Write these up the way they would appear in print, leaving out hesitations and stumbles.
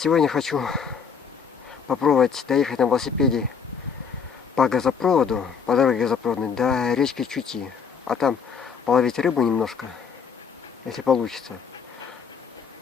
Сегодня хочу попробовать доехать на велосипеде по газопроводу, по дороге газопроводной, до речки Чути. А там половить рыбу немножко, если получится.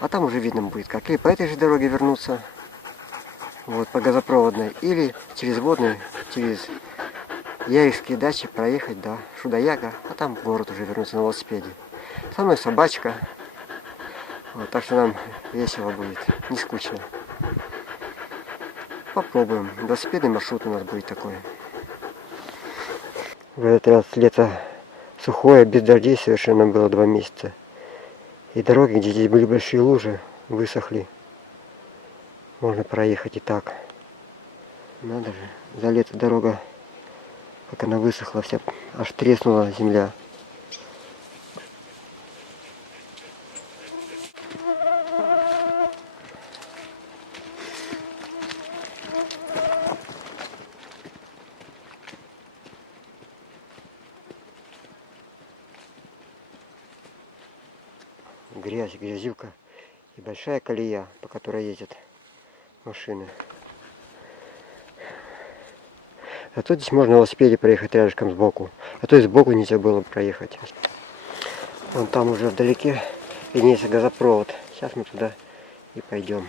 А там уже видно будет, как и по этой же дороге вернуться, вот, по газопроводной, или через водную, через Ярихские дачи проехать до Шудаяга, а там в город уже вернуться на велосипеде. Со мной собачка, вот, так что нам весело будет, не скучно. Попробуем. Велосипедный маршрут у нас будет такой. В этот раз лето сухое, без дождей совершенно было 2 месяца. И дороги, где здесь были большие лужи, высохли. Можно проехать и так. Надо же, за лето дорога, как она высохла, вся аж треснула земля. Грязь, грязюка и большая колея, по которой ездят машины. А тут здесь можно на велосипеде проехать рядышком сбоку. А то и сбоку нельзя было проехать. Вон там уже вдалеке виднеется газопровод. Сейчас мы туда и пойдем.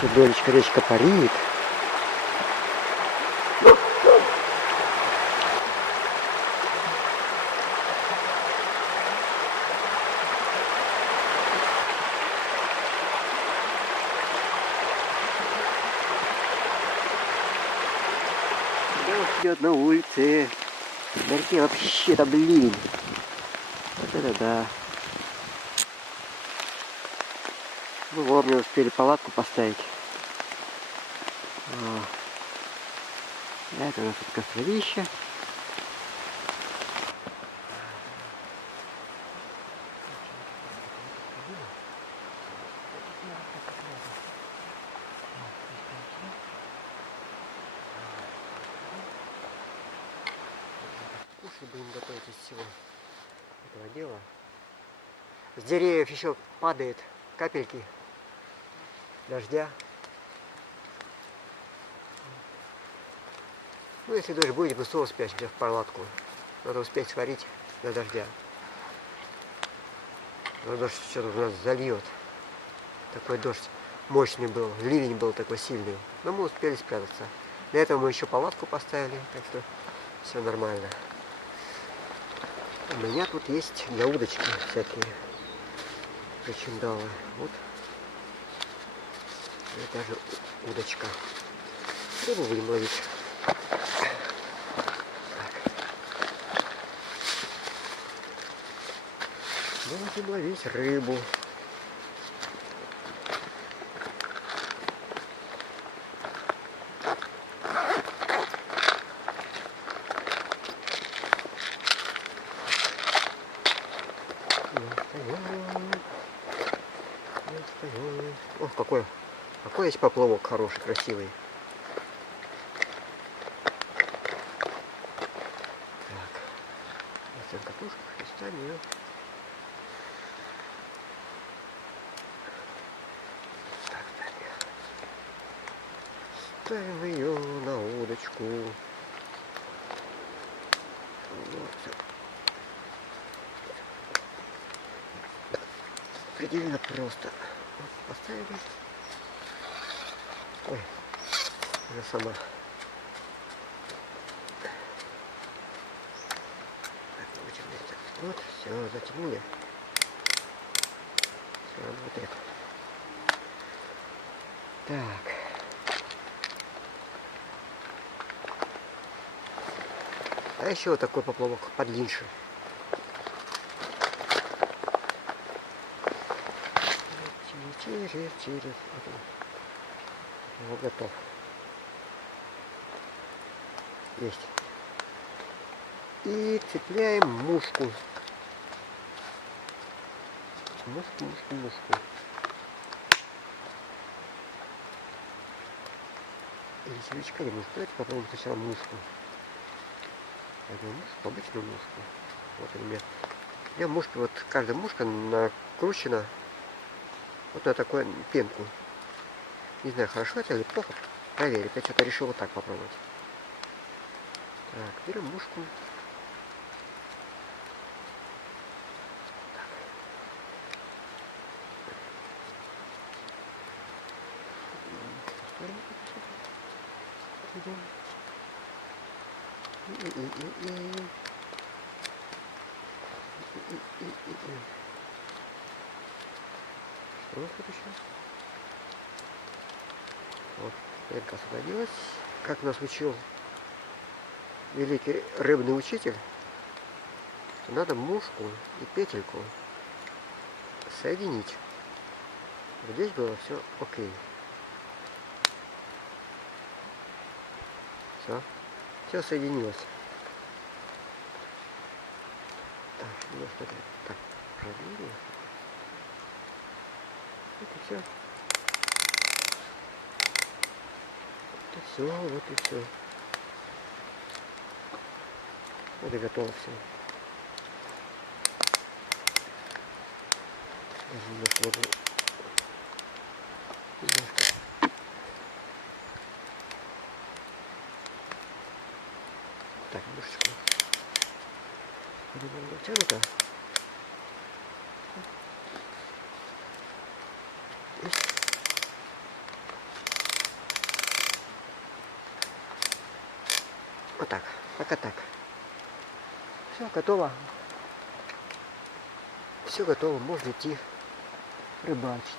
Тут долечка речка парит. Дождь идет на улице. На реке вообще-то ливень. Вот это да. Мы вовремя успели палатку поставить. Это у нас тут костровище. Кушать будем готовить из всего этого дела. С деревьев еще падает капельки дождя. Ну, если дождь будет, мы снова спрячемся в палатку. Надо успеть сварить до дождя. Но дождь что-то у нас зальет. Такой дождь мощный был, ливень был такой сильный. Но мы успели спрятаться. Для этого мы еще палатку поставили, так что все нормально. У меня тут есть для удочки всякие причиндалы. Вот. Это же удочка. Рыбу будем ловить. Будем ловить рыбу. Ох, какой есть поплавок хороший, красивый. Так, вот катушка, станем. Так, ставим ее на удочку. Вот. Предельно просто. Вот, поставили. Ой, она сама. Вот, все, затянули. Все, работает. Так. А еще вот такой поплавок подлиннее. Через. Вот готов. Есть. И цепляем мушку. Мушку. Или червячка, или мушку. Давайте попробуем сначала мушку. Мушку, обычную мушку. Вот у меня мушка, вот каждая мушка накручена вот на такую пенку. Не знаю, хорошо это или плохо. Проверить. Я что-то решил вот так попробовать. Так, берем мушку. Что тут еще? Вот, пенка освободилась. Как нас учил великий рыбный учитель, надо мушку и петельку соединить. Здесь было все окей. Все соединилось. Так, немножко так проверим. Это все. Это все, вот и все. Вот и готово все. Даже немножко могу. Немножко. Так, мушечку. Немного натянуто. Вот так. Пока так. Все готово. Все готово. Можно идти рыбачить.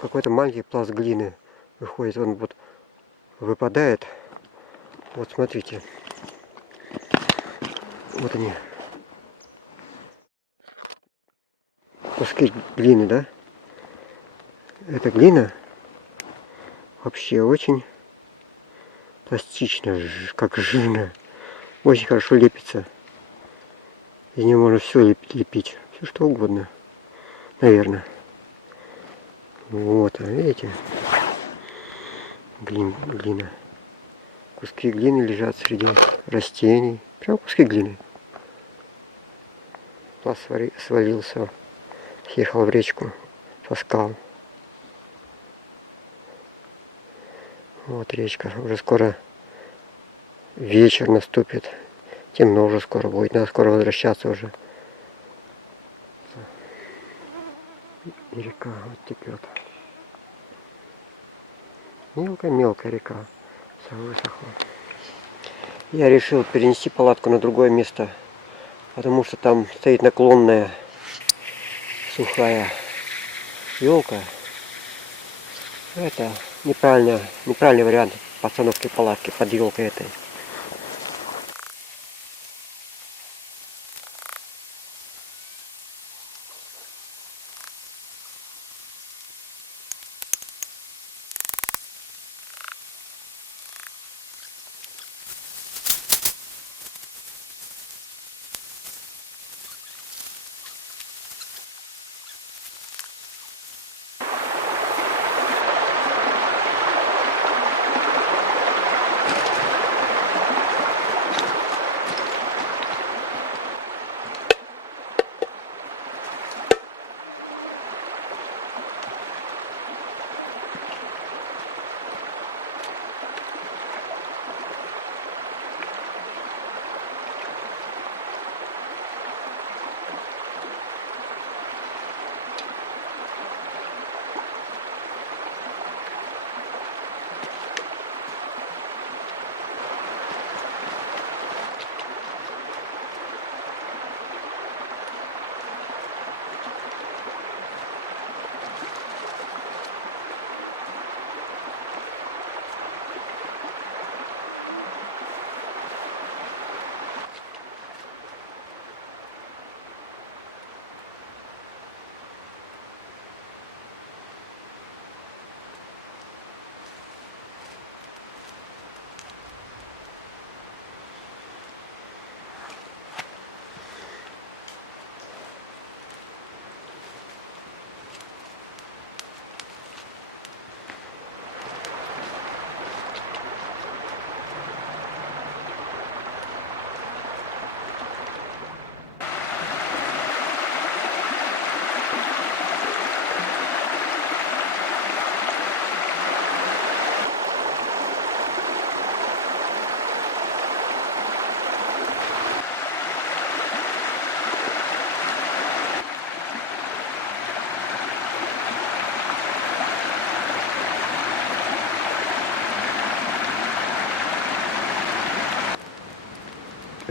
какой-то маленький пласт глины выходит. Он вот выпадает. Вот смотрите. Вот они. Куски глины, да? Эта глина вообще очень пластичная, как жирная. Очень хорошо лепится. Из нее можно все лепить. Все что угодно. Наверное. Вот, видите? Глина. Куски глины лежат среди растений. Прям куски глины. Пласт свалился. Съехал в речку со скал. Вот речка. Уже скоро вечер наступит. Темно уже скоро будет. Надо скоро возвращаться уже. И река вот текет. Мелкая-мелкая река. Вся высохла. Я решил перенести палатку на другое место. Потому что там стоит наклонная сухая елка. Это неправильный вариант постановки палатки под елкой этой.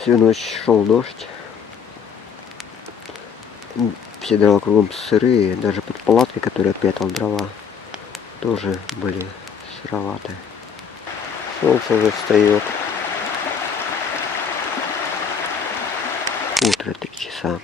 Всю ночь шел дождь. Все дрова кругом сырые. Даже под палаткой, которую я прятал дрова, тоже были сыроватые. Солнце уже встает. Утро 3 часа.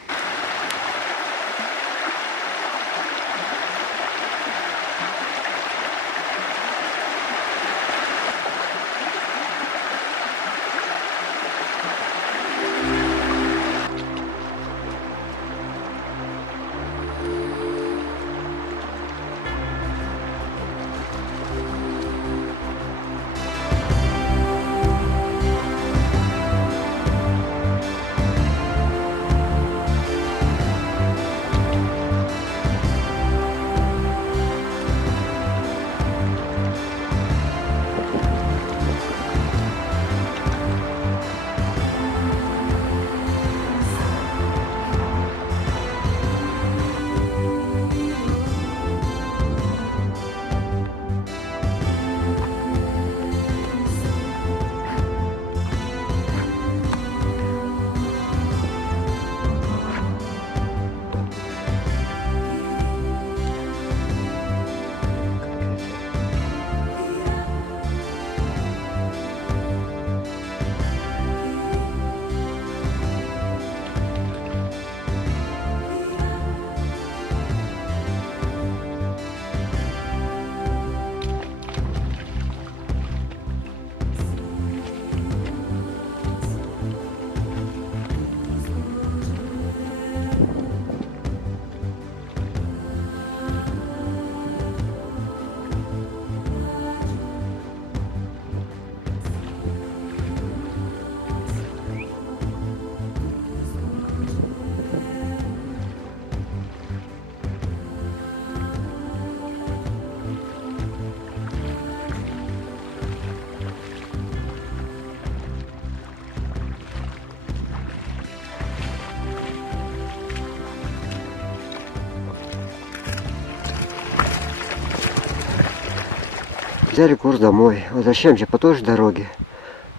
Взяли курс домой. Возвращаемся по той же дороге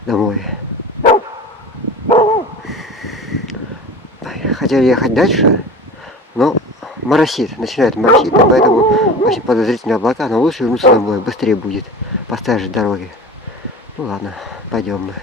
домой. Хотели ехать дальше, но моросит, начинает моросить, поэтому очень подозрительные облака, но лучше вернуться домой, быстрее будет по старой же дороге. Ну ладно, пойдем мы.